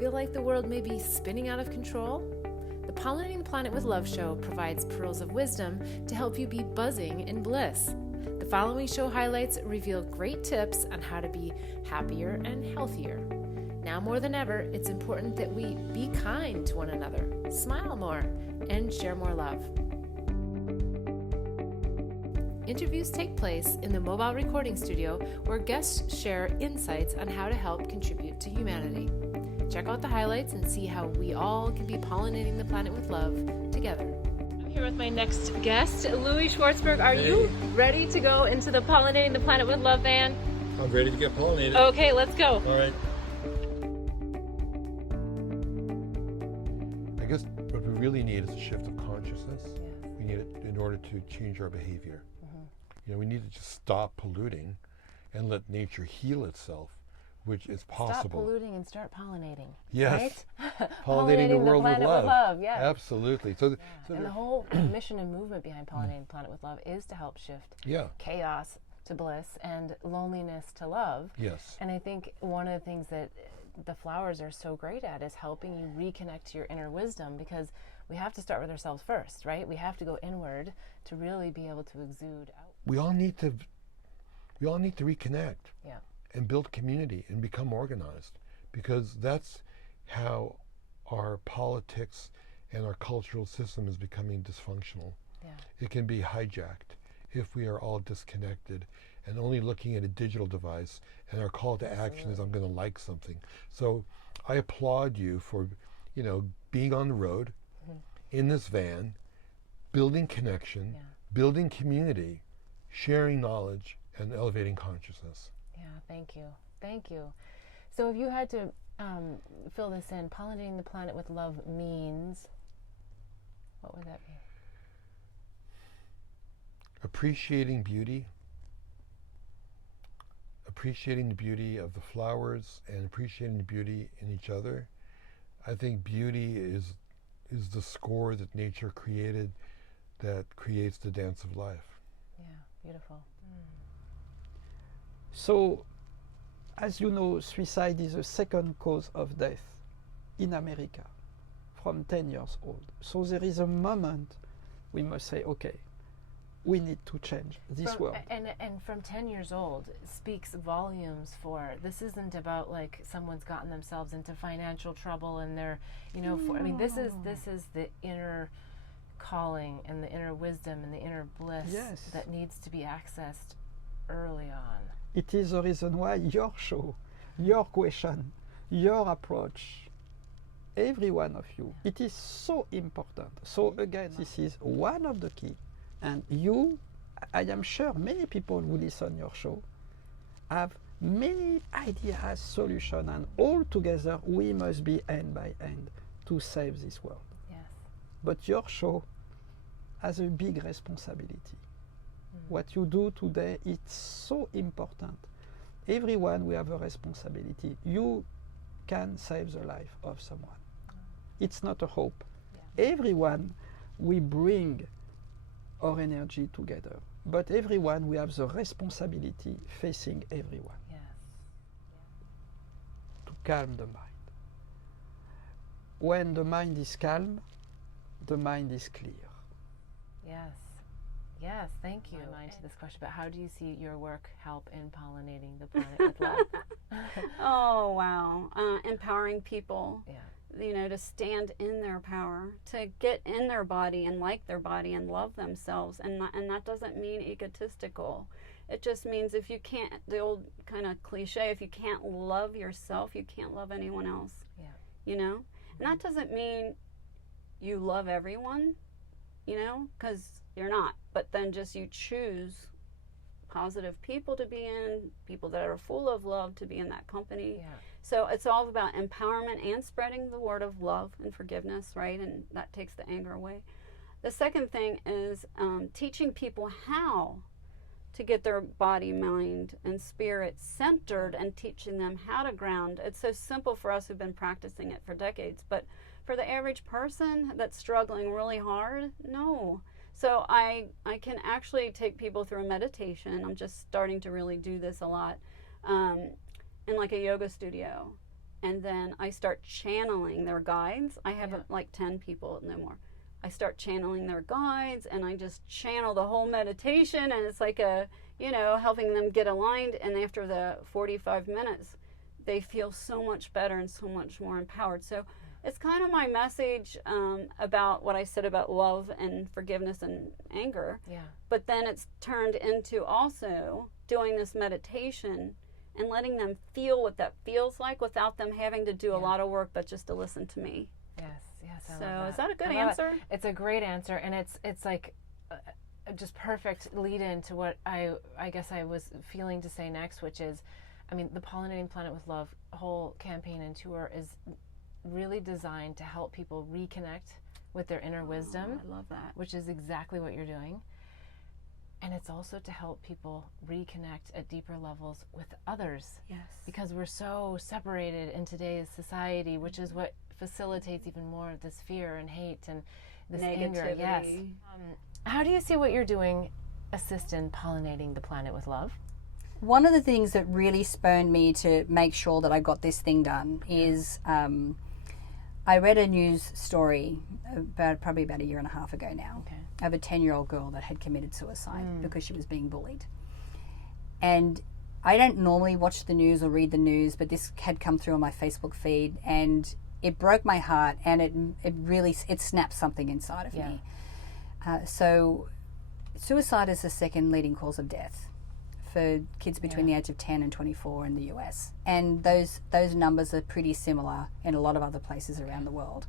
Feel like the world may be spinning out of control? The Pollinating the Planet with Love show provides pearls of wisdom to help you be buzzing in bliss. The following show highlights reveal great tips on how to be happier and healthier. Now more than ever, it's important that we be kind to one another, smile more, and share more love. Interviews take place in the mobile recording studio where guests share insights on how to help contribute to humanity. Check out the highlights and see how we all can be pollinating the planet with love together. I'm here with my next guest, Louis Schwartzberg. Are you ready to go into the Pollinating the Planet with Love van? I'm ready to get pollinated. Okay, let's go. All right. I guess what we really need is a shift of consciousness. Yes. We need it in order to change our behavior. You know, we need to just stop polluting and let nature heal itself, which is possible. Stop polluting and start pollinating. Yes. Right? Pollinating the world with love. Yeah. Absolutely. So, And the whole mission and movement behind Pollinating the Planet with Love is to help shift chaos to bliss and loneliness to love. Yes. And I think one of the things that the flowers are so great at is helping you reconnect to your inner wisdom, because we have to start with ourselves first, right? We have to go inward to really be able to exude out. We all need to reconnect and build community and become organized, because that's how our politics and our cultural system is becoming dysfunctional. Yeah. It can be hijacked if we are all disconnected and only looking at a digital device, and our call to action is I'm going to like something. So I applaud you for, you know, being on the road in this van, building connection, building community, sharing knowledge, and elevating consciousness. Yeah, thank you. Thank you. So if you had to fill this in, pollinating the planet with love means, what would that be? Appreciating beauty, appreciating the beauty of the flowers, and appreciating the beauty in each other. I think beauty is the score that nature created that creates the dance of life. Yeah, beautiful. So, as you know, suicide is the second cause of death in America from 10 years old. So there is a moment we must say, okay, we need to change this world. And from 10 years old speaks volumes for, this isn't about like someone's gotten themselves into financial trouble and they're, you know, I mean, this is the inner calling and the inner wisdom and the inner bliss that needs to be accessed early on. It is the reason why your show, your question, your approach, every one of you, it is so important. So again, this is one of the key. And you, I am sure many people who listen your show have many ideas, solutions, and all together we must be hand by hand to save this world. Yes. But your show has a big responsibility. What you do today, it's so important. Everyone, we have a responsibility. You can save the life of someone. It's not a hope. Everyone, we bring our energy together. But everyone, we have the responsibility facing everyone. Yes. To calm the mind. When the mind is calm, the mind is clear. Yes. Yes, thank you. My mind to this question, but how do you see your work help in pollinating the planet with love? Oh, wow. Empowering people. You know, to stand in their power, to get in their body and like their body and love themselves. And that doesn't mean egotistical. It just means if you can't, the old kind of cliche, if you can't love yourself, you can't love anyone else. Yeah. You know? And that doesn't mean you love everyone, you know, because you're not. But then just you choose positive people to be in, people that are full of love to be in that company. Yeah. So it's all about empowerment and spreading the word of love and forgiveness, right? And that takes the anger away. The second thing is teaching people how to get their body, mind, and spirit centered, and teaching them how to ground. It's so simple for us who've been practicing it for decades, but for the average person that's struggling really hard, no. So I can actually take people through a meditation. I'm just starting to really do this a lot in like a yoga studio. and then I start channeling their guides. I have like 10 people, no more. I start channeling their guides, and I just channel the whole meditation, and it's like helping them get aligned. And after the 45 minutes, they feel so much better and so much more empowered. So it's kind of my message about what I said about love and forgiveness and anger. Yeah. But then it's turned into also doing this meditation and letting them feel what that feels like without them having to do a lot of work, but just to listen to me. Yes, I So love that. is that a good I love answer? it. It's a great answer, and it's like just perfect lead into what I guess I was feeling to say next, which is, I mean, the Pollinating Planet with Love whole campaign and tour is really designed to help people reconnect with their inner wisdom. I love that. Which is exactly what you're doing. And it's also to help people reconnect at deeper levels with others. Yes. Because we're so separated in today's society, which is what facilitates even more of this fear and hate and this anger. Negativity. Yes. How do you see what you're doing assist in pollinating the planet with love? One of the things that really spurred me to make sure that I got this thing done is I read a news story probably about a year and a half ago now of a 10-year-old girl that had committed suicide because she was being bullied. And I don't normally watch the news or read the news, but this had come through on my Facebook feed, and it broke my heart, and it really snapped something inside of me. So suicide is the second leading cause of death for kids between the age of 10 and 24 in the US. And those numbers are pretty similar in a lot of other places around the world.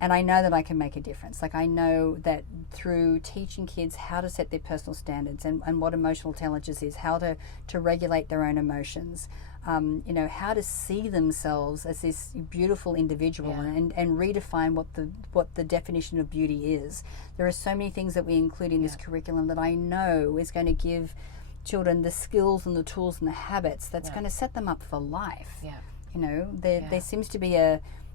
And I know that I can make a difference. Like, I know that through teaching kids how to set their personal standards and what emotional intelligence is, how to regulate their own emotions, how to see themselves as this beautiful individual and redefine what the definition of beauty is. There are so many things that we include in this curriculum that I know is going to give children the skills and the tools and the habits that's going to set them up for life. There seems to be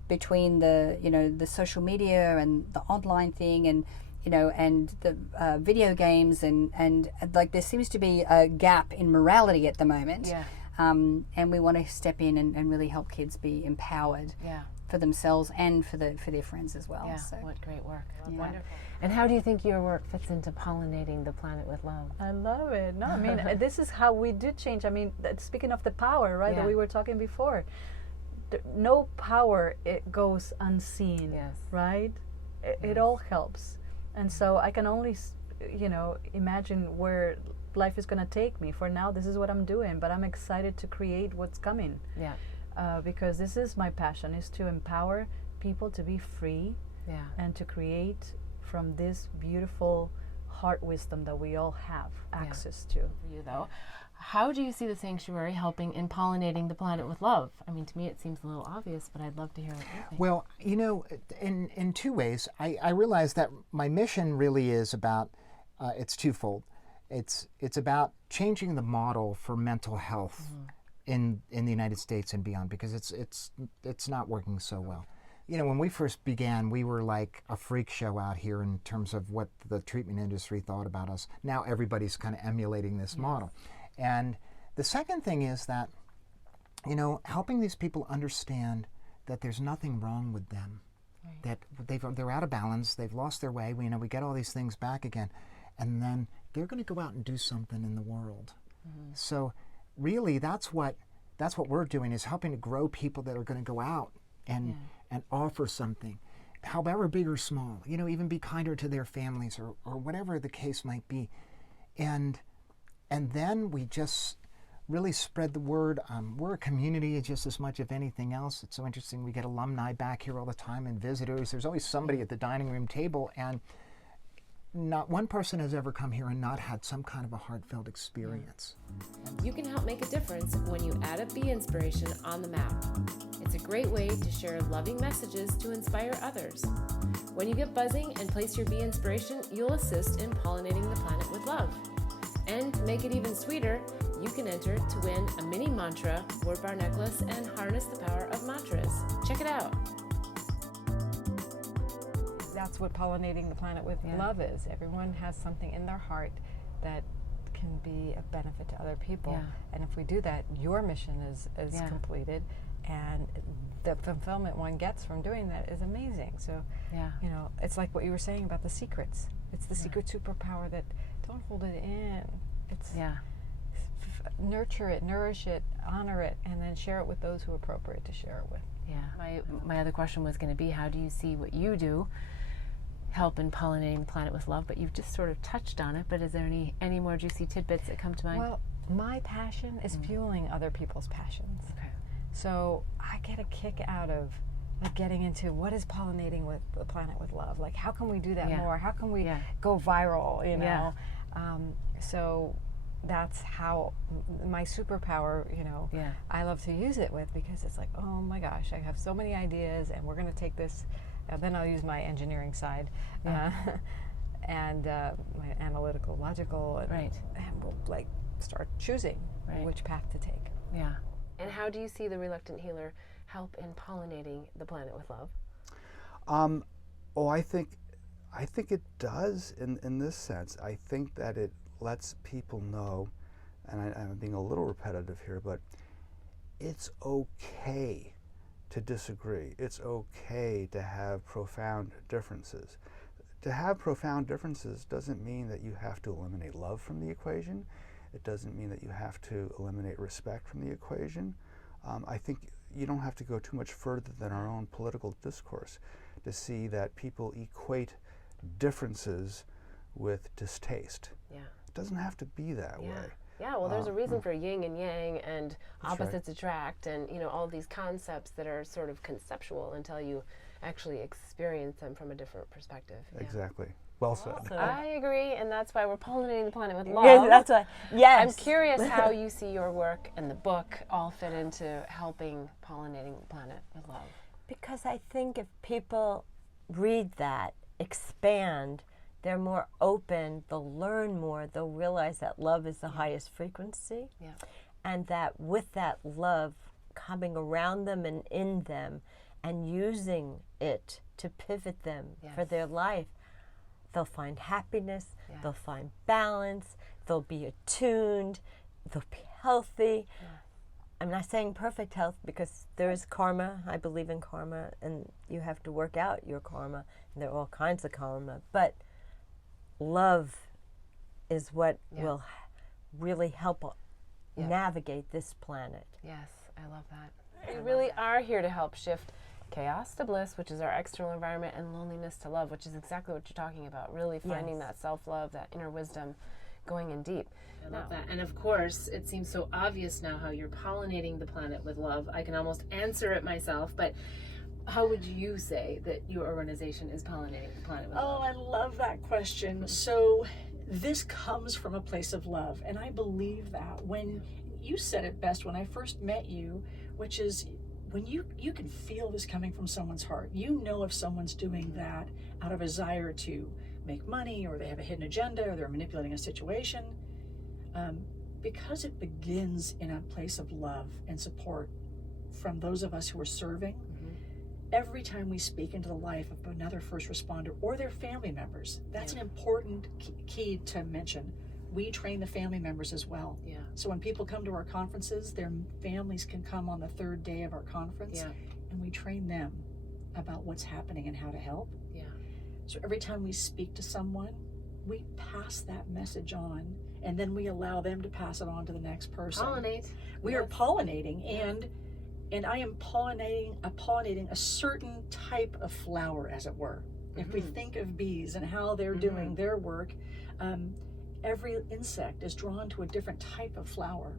between the social media and the online thing and the video games and like there seems to be a gap in morality at the moment. And we want to step in and really help kids be empowered for themselves and for their friends as well. So. What great work. Wonderful. And how do you think your work fits into pollinating the planet with love? I love it. No, I mean, this is how we do change. I mean, speaking of the power, right, that we were talking before, no power, it goes unseen, right? It all helps. And so I can only, imagine where life is going to take me. For now, this is what I'm doing, but I'm excited to create what's coming. Because this is my passion, is to empower people to be free and to create from this beautiful heart wisdom that we all have access to. For you, though, how do you see the sanctuary helping in pollinating the planet with love? I mean, to me it seems a little obvious, but I'd love to hear what you think. Well, in two ways. I realize that my mission really is about, it's twofold. It's about changing the model for mental health in the United States and beyond, because it's not working so well. When we first began, we were like a freak show out here in terms of what the treatment industry thought about us. Now everybody's kind of emulating this model. And the second thing is that, helping these people understand that there's nothing wrong with them, that they're out of balance, they've lost their way. We get all these things back again, and then they're going to go out and do something in the world. So really, that's what we're doing, is helping to grow people that are going to go out and offer something, however big or small, even be kinder to their families or whatever the case might be. And then we just really spread the word. We're a community just as much as anything else. It's so interesting. We get alumni back here all the time and visitors. There's always somebody at the dining room table, and not one person has ever come here and not had some kind of a heartfelt experience. You can help make a difference when you add a bee inspiration on the map. It's a great way to share loving messages to inspire others. When you get buzzing and place your bee inspiration, you'll assist in pollinating the planet with love. And to make it even sweeter, you can enter to win a mini mantra word bar necklace and harness the power of mantras. Check it out. That's what pollinating the planet with love is. Everyone has something in their heart that can be a benefit to other people. And if we do that, your mission is completed, and the fulfillment one gets from doing that is amazing. So, you know, it's like what you were saying about the secrets. It's the secret superpower that don't hold it in. It's nurture it, nourish it, honor it, and then share it with those who are appropriate to share it with. Yeah. My other question was going to be, how do you see what you do help in pollinating the planet with love? But you've just sort of touched on it. But is there any more juicy tidbits that come to mind? Well, my passion is fueling other people's passions. Okay. So I get a kick out of like getting into what is pollinating with the planet with love. Like, how can we do that more? How can we go viral? You know. So that's how my superpower, you know, I love to use it with, because it's like, oh my gosh, I have so many ideas, and we're going to take this, then I'll use my engineering side, and my analytical, logical, and we'll like start choosing which path to take. Yeah. And how do you see the reluctant healer help in pollinating the planet with love? I think it does in this sense. I think that it lets people know, and I'm being a little repetitive here, but it's okay to disagree. It's okay to have profound differences. To have profound differences doesn't mean that you have to eliminate love from the equation. It doesn't mean that you have to eliminate respect from the equation. I think you don't have to go too much further than our own political discourse to see that people equate differences with distaste. Yeah. It doesn't have to be that way. Yeah, well, there's a reason for yin and yang and opposites attract, and you know, all these concepts that are sort of conceptual until you actually experience them from a different perspective. Exactly. Well said. Awesome. I agree, and that's why we're pollinating the planet with love. Yes, that's why. Yes. I'm curious how you see your work and the book all fit into helping pollinating the planet with love. Because I think if people read that, expand, they're more open, they'll learn more, they'll realize that love is the highest frequency, and that with that love coming around them and in them and using it to pivot them for their life, they'll find happiness, they'll find balance, they'll be attuned, they'll be healthy. I'm not saying perfect health, because there is karma. I believe in karma, and you have to work out your karma, and there are all kinds of karma. But love is what will really help navigate this planet. Yes, I love that. We really are here to help shift chaos to bliss, which is our external environment, and loneliness to love, which is exactly what you're talking about, really finding that self-love, that inner wisdom, going in deep. I love that. And of course, it seems so obvious now how you're pollinating the planet with love. I can almost answer it myself, but how would you say that your organization is pollinating the planet with love? Oh, I love that question. So this comes from a place of love, and I believe that. When you said it best when I first met you, which is when you can feel this coming from someone's heart. You know if someone's doing that out of a desire to make money, or they have a hidden agenda, or they're manipulating a situation, because it begins in a place of love and support from those of us who are serving. Every time we speak into the life of another first responder or their family members, that's an important key to mention. We train the family members as well. So when people come to our conferences, their families can come on the third day of our conference, and we train them about what's happening and how to help. So every time we speak to someone, we pass that message on, and then we allow them to pass it on to the next person. Pollinate. We are pollinating, and I am pollinating a certain type of flower, as it were. If we think of bees and how they're doing their work, every insect is drawn to a different type of flower,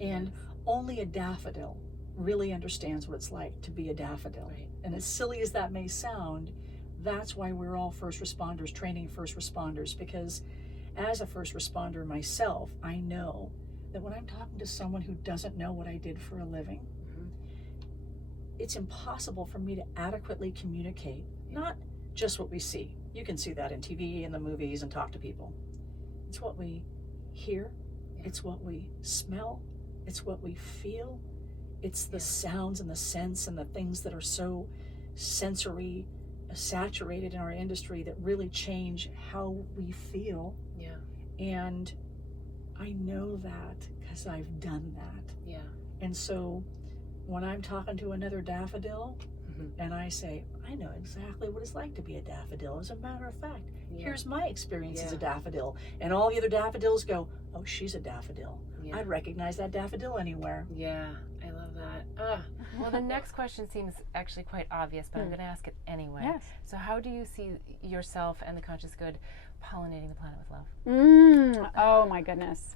and only a daffodil really understands what it's like to be a daffodil. And as silly as that may sound, that's why we're all first responders, training first responders, because as a first responder myself, I know that when I'm talking to someone who doesn't know what I did for a living, it's impossible for me to adequately communicate, not just what we see. You can see that in TV and the movies and talk to people. It's what we hear, it's what we smell, it's what we feel, it's the sounds and the sense and the things that are so sensory saturated in our industry that really change how we feel. And I know that because I've done that. And so when I'm talking to another daffodil, and I say, I know exactly what it's like to be a daffodil. As a matter of fact, here's my experience as a daffodil. And all the other daffodils go, oh, she's a daffodil. I'd recognize that daffodil anywhere. Yeah, I love that. Well, the next question seems actually quite obvious, but I'm going to ask it anyway. Yes. So how do you see yourself and the conscious good pollinating the planet with love? Oh my goodness.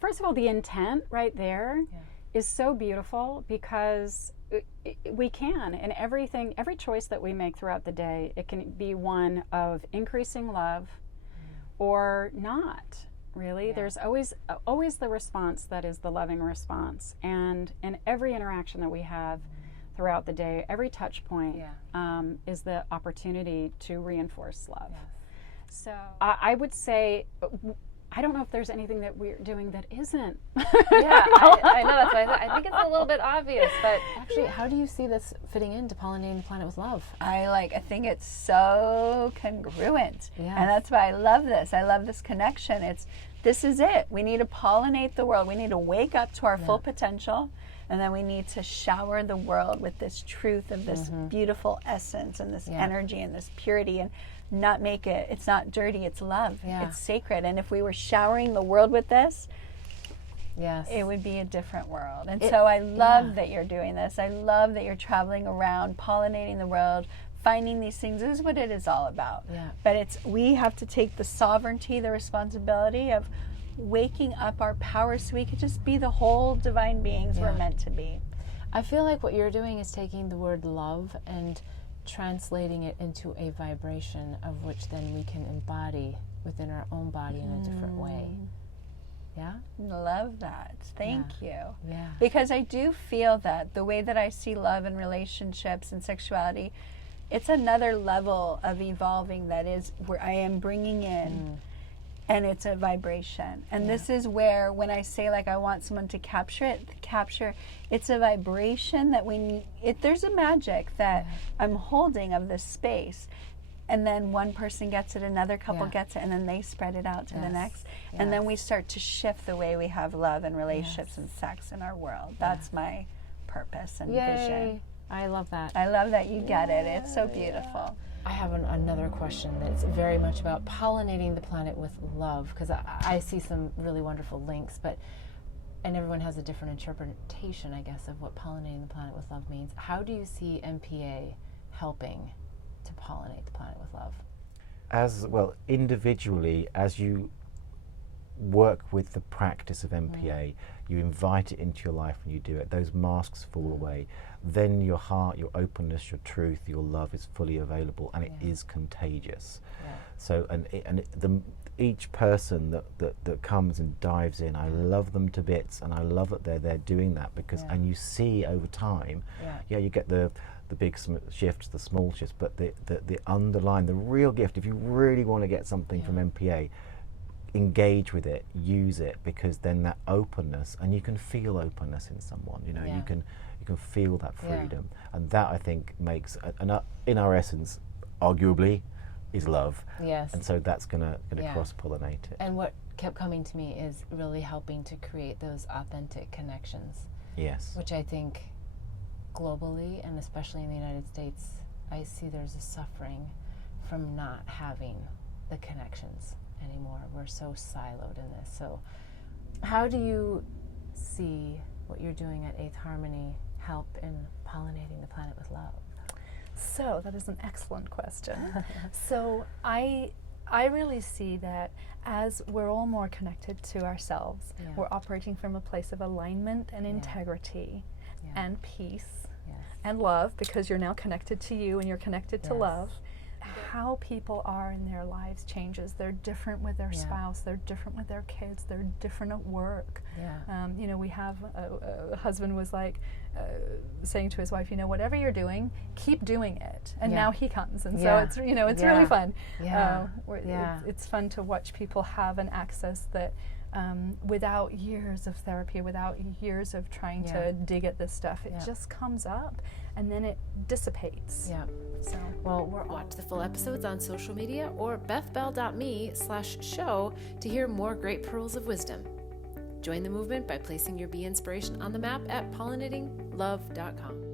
First of all, the intent right there is so beautiful, because we can, and every choice that we make throughout the day, it can be one of increasing love or not. Really, there's always the response that is the loving response, and in every interaction that we have throughout the day, every touch point is the opportunity to reinforce love. So I would say, I don't know if there's anything that we're doing that isn't. I know, that's why I think it's a little bit obvious, but actually, how do you see this fitting into pollinating the planet with love? I think it's so congruent, and that's why I love this. I love this connection. This is it. We need to pollinate the world. We need to wake up to our full potential, and then we need to shower the world with this truth of this beautiful essence and this energy and this purity, and not make it, it's not dirty, it's love. It's sacred. And if we were showering the world with this, it would be a different world. And so I love that you're doing this. I love that you're traveling around, pollinating the world, finding these things. This is what it is all about. But we have to take the sovereignty, the responsibility of waking up our power so we could just be the whole divine beings we're meant to be. I feel like what you're doing is taking the word love and translating it into a vibration of which then we can embody within our own body in a different way. Love that. Thank you. Because I do feel that the way that I see love and relationships and sexuality, it's another level of evolving that is where I am bringing in, and it's a vibration. And this is where, when I say I want someone to capture it, it's a vibration that there's a magic that I'm holding of this space. And then one person gets it, another couple gets it, and then they spread it out to the next. And then we start to shift the way we have love and relationships and sex in our world. That's my purpose and vision. I love that. I love that you get it. It's so beautiful. I have another question that's very much about pollinating the planet with love, because I see some really wonderful links, and everyone has a different interpretation, I guess, of what pollinating the planet with love means. How do you see MPA helping to pollinate the planet with love? As well, individually, as you work with the practice of MPA, you invite it into your life and you do it, those masks fall away. Then your heart, your openness, your truth, your love is fully available, and it is contagious. So, each person that comes and dives in, I love them to bits, and I love that they're doing that, because and you see over time, you get the big shifts, the small shifts, but the underlying, the real gift, if you really want to get something from MPA, engage with it, use it, because then that openness, and you can feel openness in someone, you can feel that freedom, and that, I think, makes in our essence, arguably, is love. And so that's gonna cross-pollinate it. And what kept coming to me is really helping to create those authentic connections. Which I think globally, and especially in the United States, I see there's a suffering from not having the connections anymore. We're so siloed in this. So how do you see what you're doing at Eighth Harmony help in pollinating the planet with love? So that is an excellent question. So I really see that as we're all more connected to ourselves, we're operating from a place of alignment and integrity and peace and love, because you're now connected to you and you're connected to love. How people are in their lives changes. They're different with their spouse, they're different with their kids, they're different at work. We have a husband was saying to his wife, whatever you're doing, keep doing it. And now he comes, and so it's it's really fun. It's fun to watch people have an access that without years of therapy, without years of trying to dig at this stuff, it just comes up and then it dissipates. So, well, watch the full episodes on social media or bethbell.me/show to hear more great pearls of wisdom. Join the movement by placing your bee inspiration on the map at pollinatinglove.com.